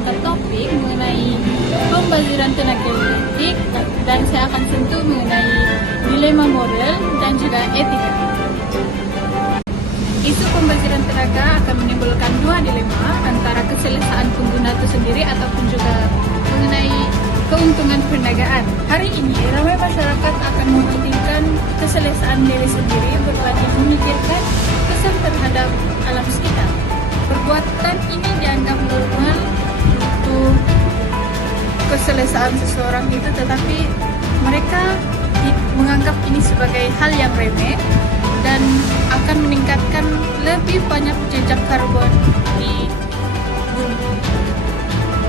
mengangkat topik mengenai pembaziran tenaga listrik dan saya akan sentuh mengenai dilema moral dan juga etika. Isu pembaziran tenaga akan menimbulkan dua dilema antara keselesaan pengguna itu sendiri ataupun juga mengenai keuntungan perniagaan. Hari ini, ramai masyarakat akan mementingkan keselesaan diri sendiri berbanding memikirkan kesan terhadap alam sekitar. Perbuatan ini dianggap normal untuk keselesaan seseorang itu, tetapi mereka menganggap ini sebagai hal yang remeh dan akan meningkatkan lebih banyak jejak karbon di bumi.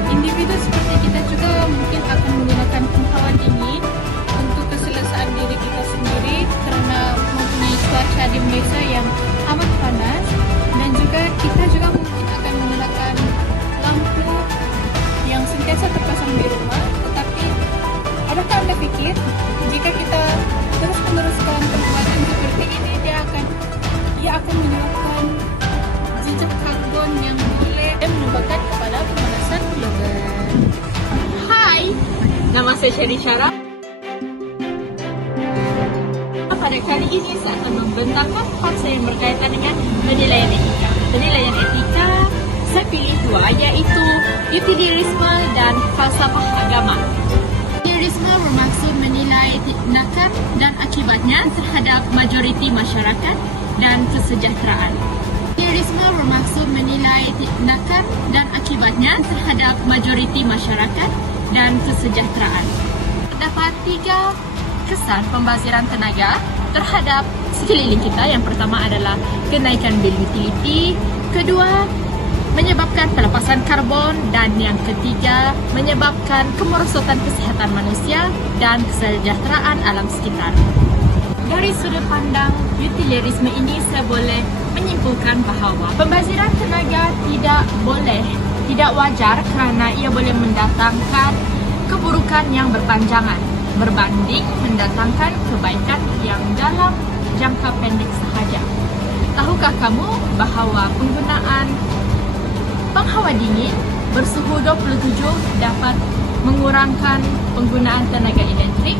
Individu seperti kita juga mungkin akan menggunakan pengetahuan ini untuk keselesaan diri kita sendiri karena mempunyai cuaca di Malaysia yang amat panas, dan juga kita juga mungkin akan menggunakan lampu yang sentiasa terpasang di rumah. Tetapi adakah Anda pikir jika kita terus meneruskan perbuatan seperti ini, ia akan menyebabkan jejak karbon yang boleh dan menyebabkan kepada pemanasan global. Hai, nama saya Sherry Syara. Pada kali ini saya akan membentangkan fakta yang berkaitan dengan penilaian etika. Penilaian etika saya pilih dua, yaitu utilitarisme dan falsafah agama. Utilitarisme bermaksud menilai tindakan dan akibatnya terhadap majoriti masyarakat dan kesejahteraan. Utilitarisme bermaksud menilai tindakan dan akibatnya terhadap majoriti masyarakat dan kesejahteraan. Terdapat tiga kesan pembaziran tenaga terhadap sekeliling kita. Yang pertama adalah kenaikan bil utility, kedua menyebabkan pelepasan karbon, dan yang ketiga menyebabkan kemerosotan kesihatan manusia dan kesejahteraan alam sekitar. Dari sudut pandang utilitarisme ini, saya boleh menyimpulkan bahawa pembaziran tenaga tidak wajar kerana ia boleh mendatangkan keburukan yang berpanjangan berbanding mendatangkan kebaikan yang dalam jangka pendek sahaja. Tahukah kamu bahawa penggunaan penghawa dingin bersuhu 27 dapat mengurangkan penggunaan tenaga elektrik?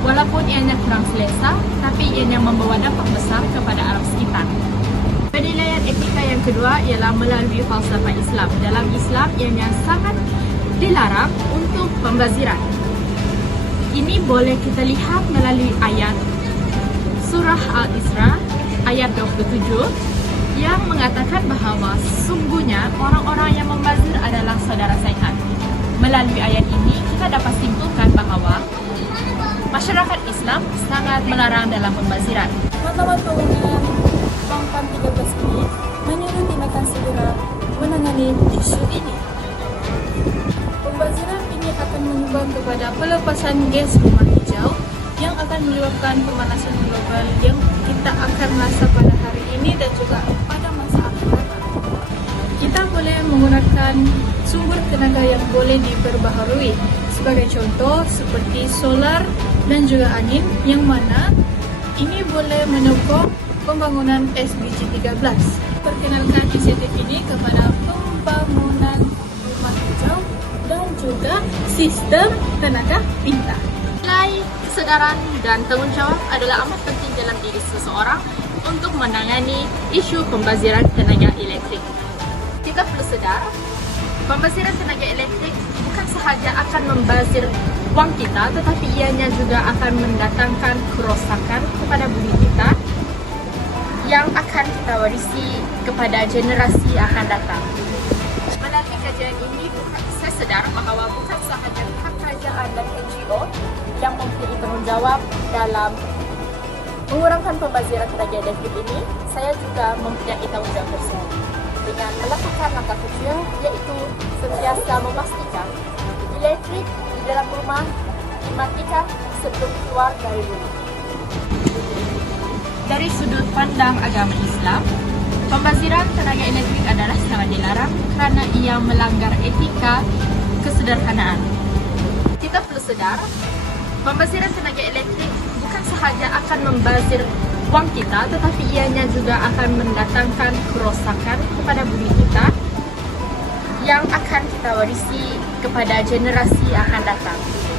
Walaupun ianya kurang selesa, tapi ianya membawa dampak besar kepada alam sekitar. Penilaian etika yang kedua ialah melalui falsafah Islam. Dalam Islam, ianya sangat dilarang untuk pembaziran. Ini boleh kita lihat melalui ayat Surah Al-Isra ayat 27 yang mengatakan bahawa sesungguhnya orang-orang yang membazir adalah saudara sehat. Melalui ayat ini, kita dapat simpulkan bahawa masyarakat Islam sangat melarang dalam pembaziran. Mahkamah Perundang Pangkat 13 ini menyuruh tindakan segera menangani isu ini. Pembaziran ini akan menyumbang kepada pelepasan gas rumah hijau yang akan menyebabkan pemanasan global yang kita akan rasa pada hari ini dan juga pada masa akan datang. Kita boleh menggunakan sumber tenaga yang boleh diperbaharui. Sebagai contoh seperti solar dan juga angin, yang mana ini boleh menyokong pembangunan SDG 13. Perkenalkan inisiatif ini kepada pembangunan rumah hijau dan juga sistem tenaga pintar. Nilai kesedaran dan tanggungjawab adalah amat penting dalam diri seseorang untuk menangani isu pembaziran tenaga elektrik. Kita perlu sedar, pembaziran tenaga elektrik bukan sahaja akan membazir wang kita, tetapi ianya juga akan mendatangkan kerosakan kepada bumi kita yang akan kita warisi kepada generasi yang akan datang. Melalui kajian ini, saya sedar bahawa bukan sahaja pihak kerajaan dan NGO yang mempunyai tanggungjawab dalam mengurangkan pembaziran tenaga elektrik ini, saya juga mempunyai tanggungjawab bersama dengan melakukan langkah kecil, iaitu sentiasa memastikan elektrik di dalam rumah dimatikan sebelum keluar dari rumah. Dari sudut pandang agama Islam, pembaziran tenaga elektrik adalah sangat dilarang kerana ia melanggar etika kesederhanaan. Kita perlu sedar, pembaziran tenaga elektrik bukan sahaja akan membazir wang kita, tetapi ianya juga akan mendatangkan kerosakan kepada bumi kita yang akan kita warisi kepada generasi yang akan datang.